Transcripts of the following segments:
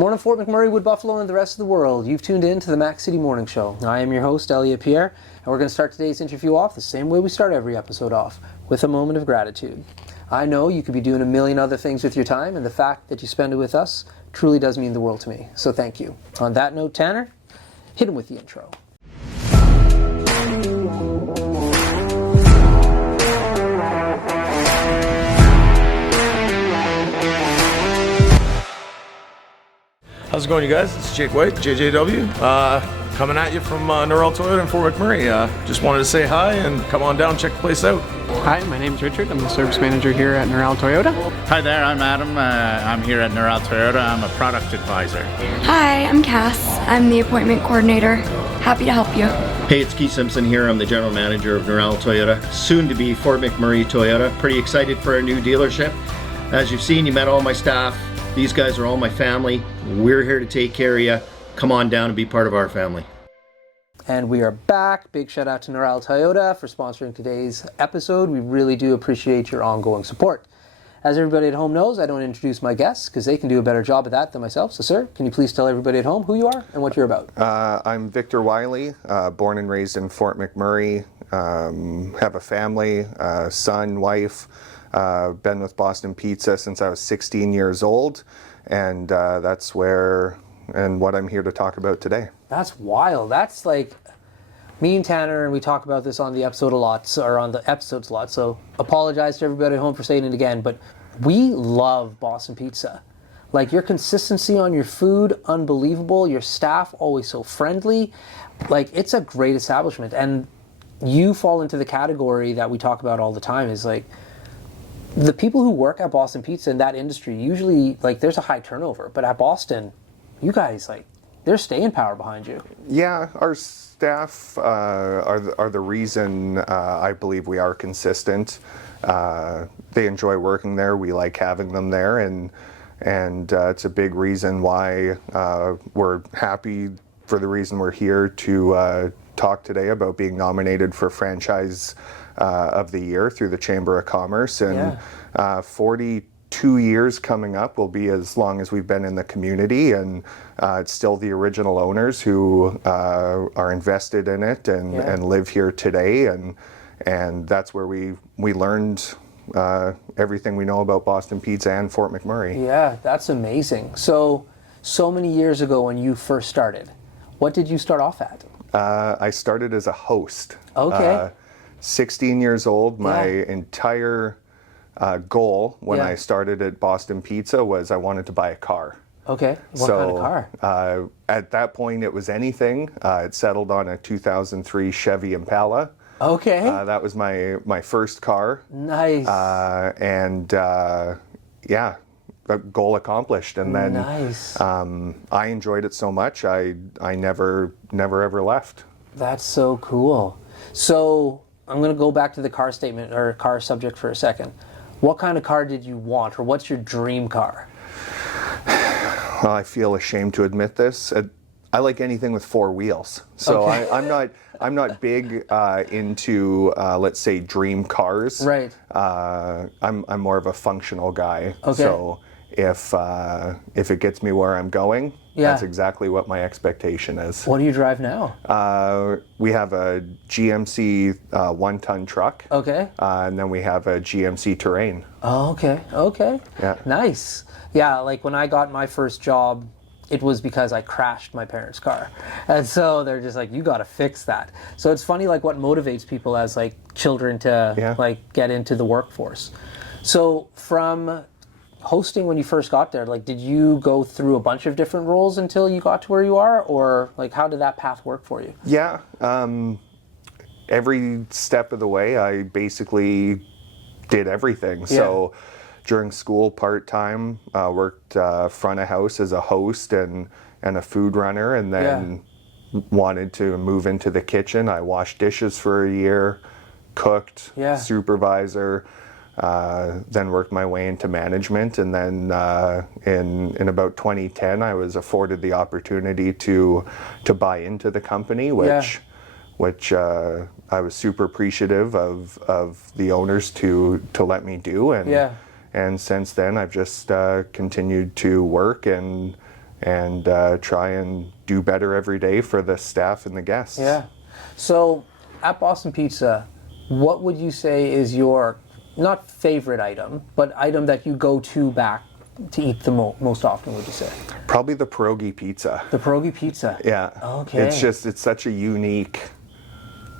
Morning, Fort McMurray, Wood Buffalo, and the rest of the world. You've tuned in to the Mac City Morning Show. I am your host, Elliot Pierre, and we're going to start today's interview off the same way we start every episode off, with a moment of gratitude. I know you could be doing a million other things with your time, and the fact that you spend it with us truly does mean the world to me. So thank you. On that note, Tanner, hit him with the intro. How's it going, you guys? It's Jake White, JJW, coming at you from Norrell Toyota in Fort McMurray. Just wanted to say hi and come on down, check the place out. Hi, my name's Richard. I'm the service manager here at Norrell Toyota. Hi there, I'm Adam. I'm here at Norrell Toyota. I'm a product advisor. Hi, I'm Cass. I'm the appointment coordinator. Happy to help you. Hey, it's Keith Simpson here. I'm the general manager of Norrell Toyota, soon to be Fort McMurray Toyota. Pretty excited for our new dealership. As you've seen, you met all my staff. These guys are all my family. We're here to take care of you. Come on down and be part of our family. And we are back. Big shout out to Norrell Toyota for sponsoring today's episode. We really do appreciate your ongoing support. As everybody at home knows, I don't introduce my guests because they can do a better job at that than myself. So, sir, can you please tell everybody at home who you are and what you're about? I'm Victor Wiley, born and raised in Fort McMurray. Have a family, son, wife. Been with Boston Pizza since I was 16 years old, and that's where and what I'm here to talk about today. That's wild. That's like me and Tanner, and we talk about this on the episode a lot, or on the episodes a lot. So apologize to everybody at home for saying it again, but we love Boston Pizza. Like, your consistency on your food, unbelievable. Your staff always so friendly. Like, it's a great establishment, and you fall into the category that we talk about all the time. Is like, the people who work at Boston Pizza in that industry, usually, like, there's a high turnover. But at Boston, you guys, like, there's staying power behind you. Yeah, our staff are the reason I believe we are consistent. They enjoy working there. We like having them there, and it's a big reason why we're happy for the reason we're here to talk today about being nominated for Franchise of the Year through the Chamber of Commerce. And 42 years coming up will be as long as we've been in the community, and it's still the original owners who are invested in it and live here today, and that's where we learned everything we know about Boston Pizza and Fort McMurray. Yeah, that's amazing. So many years ago when you first started, what did you start off at? I started as a host. Okay. 16 years old. My entire goal when I started at Boston Pizza was I wanted to buy a car. Okay. What kind of car? At that point, it was anything. It settled on a 2003 Chevy Impala. Okay. That was my first car. Nice. Goal accomplished. And then nice. I enjoyed it so much, I never ever left. That's so cool. So I'm going to go back to the car statement or car subject for a second. What kind of car did you want, or what's your dream car? Well, I feel ashamed to admit this. I like anything with four wheels. So okay. I'm not big into let's say dream cars. Right. I'm more of a functional guy. Okay. So if it gets me where I'm going, that's exactly what my expectation is. What do you drive now? We have a GMC 1-ton truck. Okay. And then we have a GMC Terrain. Oh, okay. Yeah. Nice. Yeah, like when I got my first job, it was because I crashed my parents' car. And so they're just like, you got to fix that. So it's funny, like, what motivates people as, like, children to like get into the workforce. So from hosting when you first got there, like, did you go through a bunch of different roles until you got to where you are, or like how did that path work for you? Yeah, every step of the way I basically did everything. So during school, part-time, worked front of house as a host and a food runner, and then wanted to move into the kitchen. I washed dishes for a year, cooked, supervisor, then worked my way into management, and then in about 2010 I was afforded the opportunity to buy into the company, which I was super appreciative of the owners to let me do, and since then I've just continued to work and try and do better every day for the staff and the guests. Yeah. So at Boston Pizza, what would you say is your, not favorite item, but item that you go to back to eat the most often, would you say? Probably the pierogi pizza. The pierogi pizza. Yeah. Okay. It's such a unique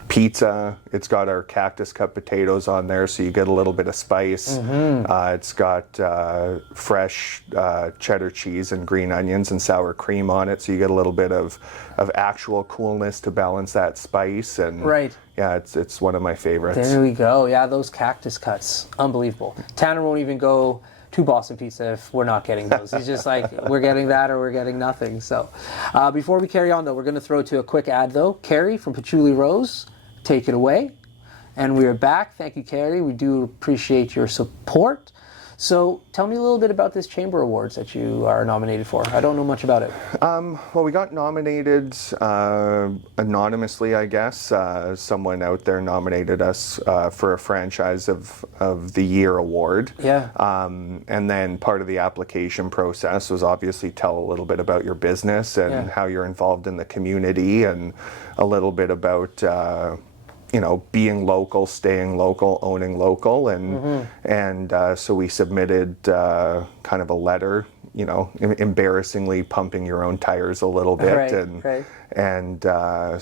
pizza. It's got our cactus cut potatoes on there, so you get a little bit of spice. It's got fresh cheddar cheese and green onions and sour cream on it, so you get a little bit of actual coolness to balance that spice. And right. Yeah, it's one of my favorites. There we go. Yeah, those cactus cuts, unbelievable. Tanner won't even go to Boston Pizza if we're not getting those. He's just like, we're getting that or we're getting nothing. So before we carry on, though, we're going to throw to a quick ad, though. Carrie from Patchouli Rose, take it away. And we are back. Thank you, Carrie. We do appreciate your support. So tell me a little bit about this Chamber Awards that you are nominated for. I don't know much about it. Well, we got nominated anonymously, I guess. Someone out there nominated us for a Franchise of the Year award. Yeah. And then part of the application process was obviously tell a little bit about your business and how you're involved in the community, and a little bit about being local, staying local, owning local, and so we submitted kind of a letter, embarrassingly pumping your own tires a little bit, and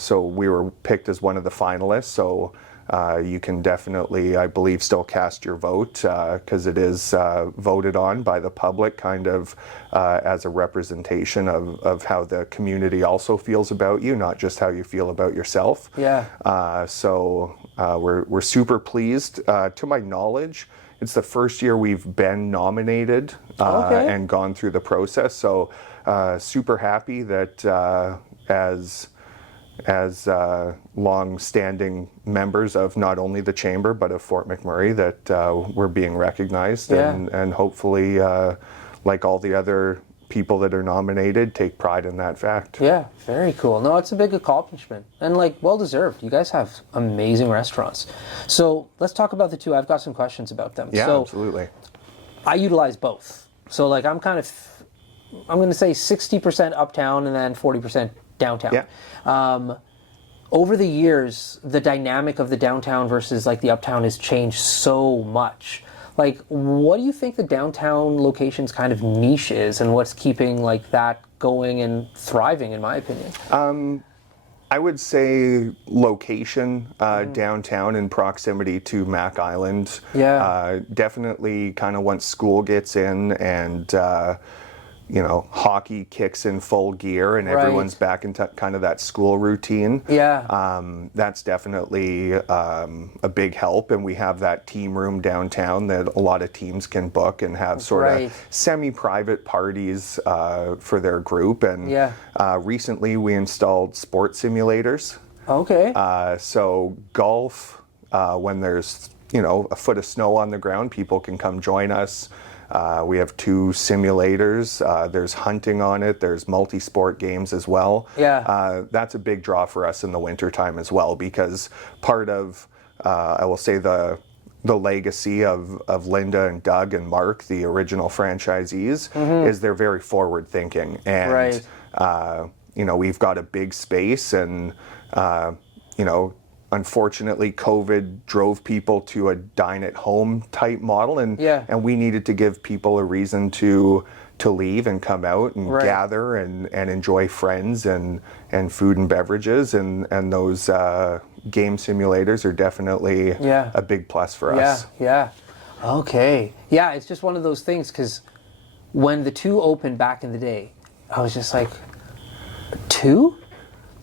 so we were picked as one of the finalists. So you can definitely, I believe, still cast your vote because it is voted on by the public, kind of as a representation of how the community also feels about you, not just how you feel about yourself. Yeah. So we're super pleased. To my knowledge, it's the first year we've been nominated and gone through the process. So super happy that as long-standing members of not only the Chamber but of Fort McMurray, that we're being recognized, and hopefully, like all the other people that are nominated, take pride in that fact. Yeah, very cool. No, it's a big accomplishment, and well-deserved. You guys have amazing restaurants. So let's talk about the two. I've got some questions about them. Yeah, so, absolutely. I utilize both. So I'm going to say 60% uptown and then 40% downtown. Yeah. Over the years, the dynamic of the downtown versus the uptown has changed so much. What do you think the downtown location's kind of niche is, and what's keeping that going and thriving, in my opinion? I would say location, downtown in proximity to Mac Island. Yeah. Definitely kind of once school gets in and hockey kicks in full gear and everyone's back into kind of that school routine. Yeah. That's definitely a big help, and we have that team room downtown that a lot of teams can book and have sort of semi-private parties for their group. And recently we installed sports simulators. Okay. So golf, when there's a foot of snow on the ground, people can come join us. We have 2 simulators. There's hunting on it. There's multi-sport games as well. Yeah. That's a big draw for us in the wintertime as well, because part of, I will say, the legacy of Linda and Doug and Mark, the original franchisees, is they're very forward-thinking. And, we've got a big space, and, unfortunately, COVID drove people to a dine-at-home type model, and we needed to give people a reason to leave and come out and gather and enjoy friends and food and beverages, and those game simulators are definitely a big plus for us. Yeah. Okay. Yeah, it's just one of those things, because when the 2 opened back in the day, I was just like, 2?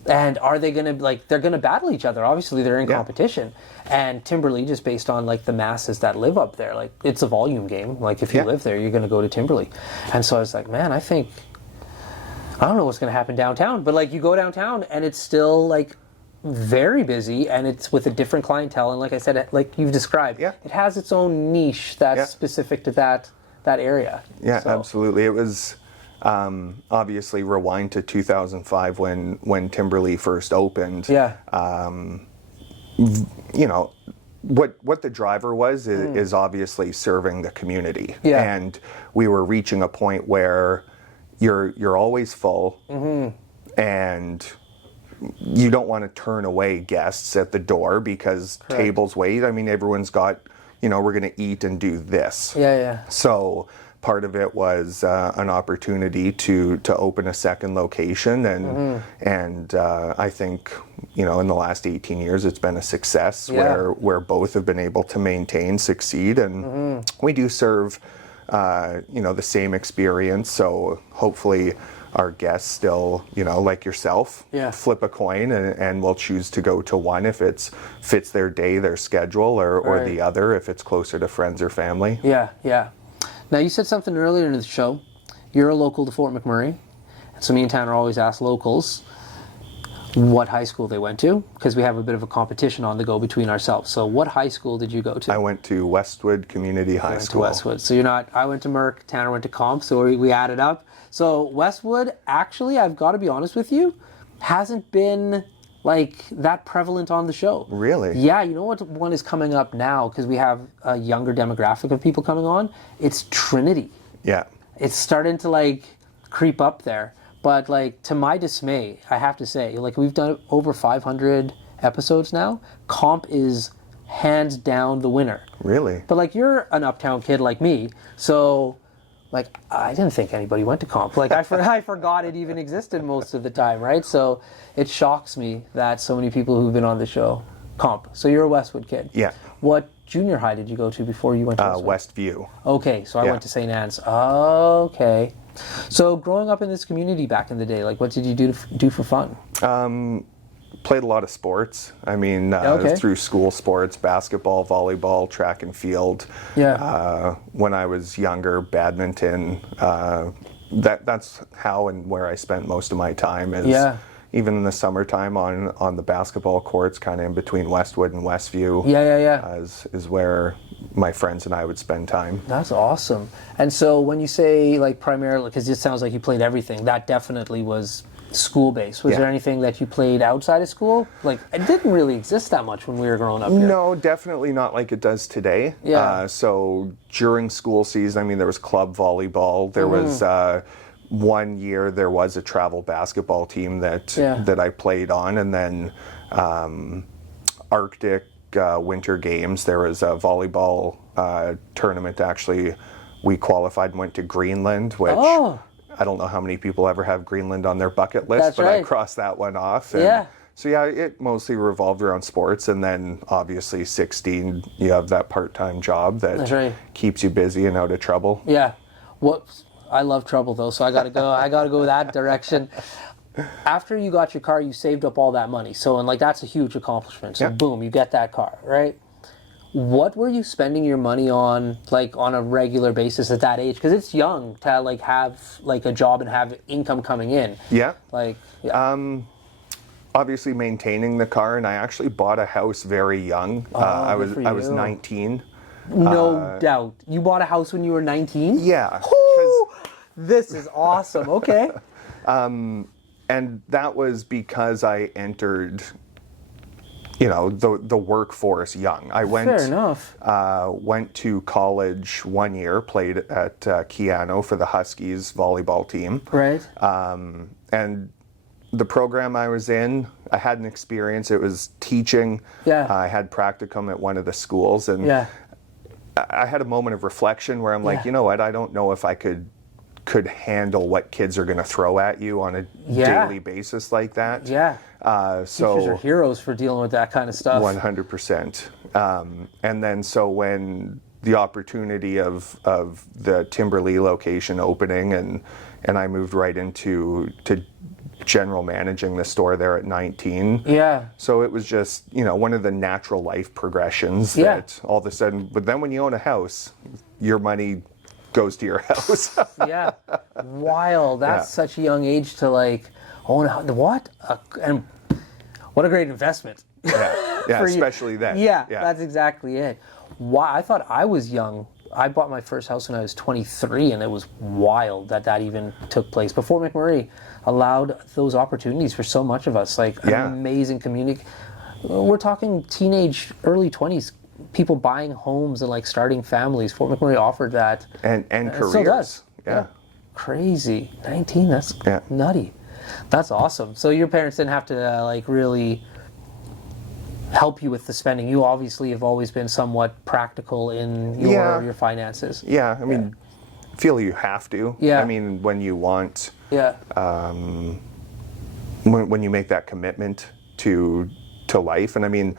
And are they going to, they're going to battle each other. Obviously, they're in competition. And Timberley, just based on, the masses that live up there, it's a volume game. If you live there, you're going to go to Timberley. And so I was like, man, I don't know what's going to happen downtown. But, you go downtown, and it's still, very busy, and it's with a different clientele. And like I said, like you've described, it has its own niche that's specific to that area. Yeah, absolutely. It was... obviously rewind to 2005 when Timberley first opened. What the driver was is obviously serving the community. And we were reaching a point where, you're always full, and you don't want to turn away guests at the door because tables wait. I mean, everyone's got, we're going to eat and do this. Yeah. So part of it was an opportunity to open a second location, and I think in the last 18 years it's been a success where both have been able to maintain, succeed, and we do serve the same experience. So hopefully our guests still, like yourself, flip a coin and will choose to go to one if it fits their day, their schedule, or the other if it's closer to friends or family. Yeah. Now, you said something earlier in the show. You're a local to Fort McMurray. And so me and Tanner always ask locals what high school they went to, because we have a bit of a competition on the go between ourselves. So what high school did you go to? I went to Westwood Community High School. To Westwood. So I went to Merck, Tanner went to Comp, so we added up. So Westwood, actually, I've got to be honest with you, hasn't been that prevalent on the show. Really? Yeah, you know what one is coming up now, because we have a younger demographic of people coming on? It's Trinity. Yeah. It's starting to creep up there. But to my dismay, I have to say, we've done over 500 episodes now. Comp is hands down the winner. Really? But you're an uptown kid like me, so I didn't think anybody went to Comp. I forgot it even existed most of the time, right? So it shocks me that so many people who've been on the show, Comp. So you're a Westwood kid. Yeah. What junior high did you go to before you went to Westwood? Westview. Okay, so I went to St. Anne's. Okay. So growing up in this community back in the day, what did you do for fun? Played a lot of sports. I mean, through school sports, basketball, volleyball, track and field. Yeah. When I was younger, badminton. That's how and where I spent most of my time. Even in the summertime on the basketball courts, kind of in between Westwood and Westview. Yeah. Is where my friends and I would spend time. That's awesome. And so when you say primarily, because it sounds like you played everything, that definitely was school-based. Was there anything that you played outside of school? It didn't really exist that much when we were growing up here. No, definitely not like it does today. Yeah. So during school season, there was club volleyball. There was one year there was a travel basketball team that I played on, and then Arctic Winter Games, there was a volleyball tournament. Actually, we qualified and went to Greenland, which I don't know how many people ever have Greenland on their bucket list, but I crossed that one off. And so it mostly revolved around sports, and then obviously 16, you have that part-time job that keeps you busy and out of trouble. Yeah. I love trouble though, so I gotta go that direction. After you got your car, you saved up all that money. So that's a huge accomplishment. So boom, you get that car, right? What were you spending your money on, on a regular basis at that age? Because it's young to have a job and have income coming in. Yeah. Obviously maintaining the car, and I actually bought a house very young. I was 19. No doubt. You bought a house when you were 19? Yeah. This is awesome. Okay. And that was because I entered, the workforce young. I went. Fair enough. Went to college 1 year, played at Keano for the Huskies volleyball team. Right. And the program I was in, I had an experience. It was teaching. Yeah. I had practicum at one of the schools, and I had a moment of reflection where I'm like, you know what? I don't know if I could handle what kids are going to throw at you on a daily basis like that. Yeah. So teachers are heroes for dealing with that kind of stuff. 100%. And then so when the opportunity of the Timberlea location opening, and I moved right into general managing the store there at 19. Yeah. So it was just, one of the natural life progressions that all of a sudden, but then when you own a house, your money goes to your house. Yeah. Wild. That's such a young age to own a what? And what a great investment. Yeah, especially then. Yeah, that's exactly it. Why? I thought I was young. I bought my first house when I was 23, and it was wild that even took place. But Fort McMurray allowed those opportunities for so much of us. An amazing community. We're talking teenage, early 20s, people buying homes and starting families. Fort McMurray offered that. And careers. Still does. Yeah. Crazy. 19, that's Yeah. nutty. That's awesome. So your parents didn't have to like really help you with the spending. You obviously have always been somewhat practical in your finances. Yeah, I mean, feel you have to. Yeah. I mean, when you want, Yeah. when you make that commitment to life, and I mean,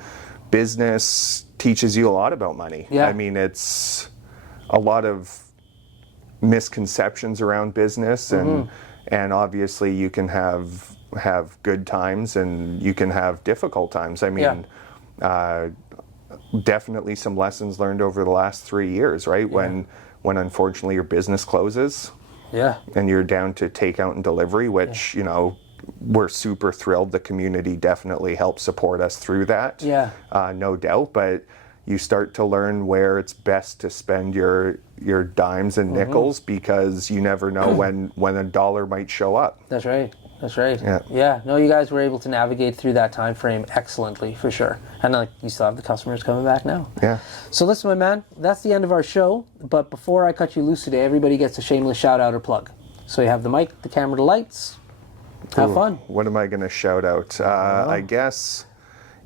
business teaches you a lot about money. Yeah. I mean, it's a lot of misconceptions around business, and obviously you can have good times and you can have difficult times. I mean, definitely some lessons learned over the last 3 years, right? When unfortunately your business closes, and you're down to takeout and delivery, which you know, we're super thrilled. The community definitely helped support us through that, no doubt. But you start to learn where it's best to spend your dimes and nickels, because you never know when a dollar might show up. That's right. That's right. Yeah. No, you guys were able to navigate through that time frame excellently, for sure. And like, you still have the customers coming back now. Yeah. So listen, my man, that's the end of our show. But before I cut you loose today, everybody gets a shameless shout out or plug. So you have the mic, the camera, the lights. Have fun. What am I going to shout out? I guess,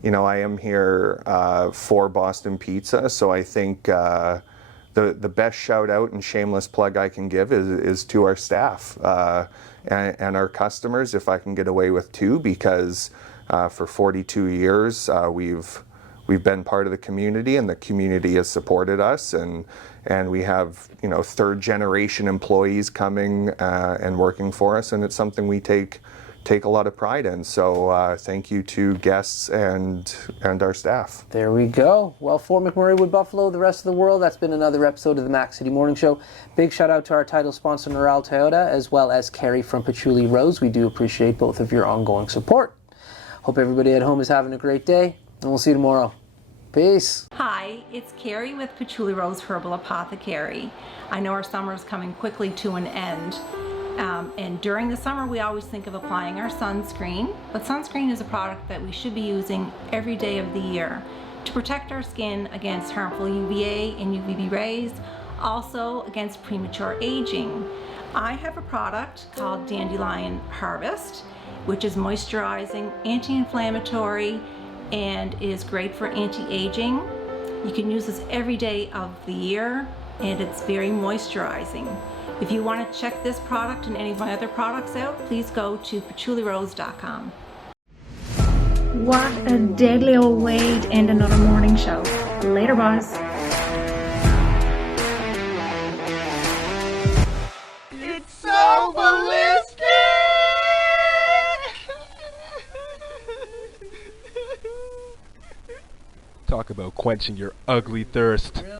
you know, I am here for Boston Pizza, so I think the best shout out and shameless plug I can give is to our staff and our customers, if I can get away with two, because for 42 years we've been part of the community, and the community has supported us, and we have, you know, third generation employees coming and working for us, and it's something we take a lot of pride in. So thank you to guests and our staff. There we go. Well, for McMurray, Wood Buffalo, the rest of the world, that's been another episode of the Mac City Morning Show. Big shout out to our title sponsor, Noral Toyota, as well as Carrie from Patchouli Rose. We do appreciate both of your ongoing support. Hope everybody at home is having a great day, and we'll see you tomorrow. Peace. Hi, it's Carrie with Patchouli Rose Herbal Apothecary. I know our summer is coming quickly to an end. And during the summer, we always think of applying our sunscreen, but sunscreen is a product that we should be using every day of the year to protect our skin against harmful UVA and UVB rays, also against premature aging. I have a product called Dandelion Harvest, which is moisturizing, anti-inflammatory, and is great for anti-aging. You can use this every day of the year, and it's very moisturizing. If you want to check this product and any of my other products out, please go to patchoulirose.com. What a deadly old way to end another morning show. Later, boys. It's so ballistic! Talk about quenching your ugly thirst.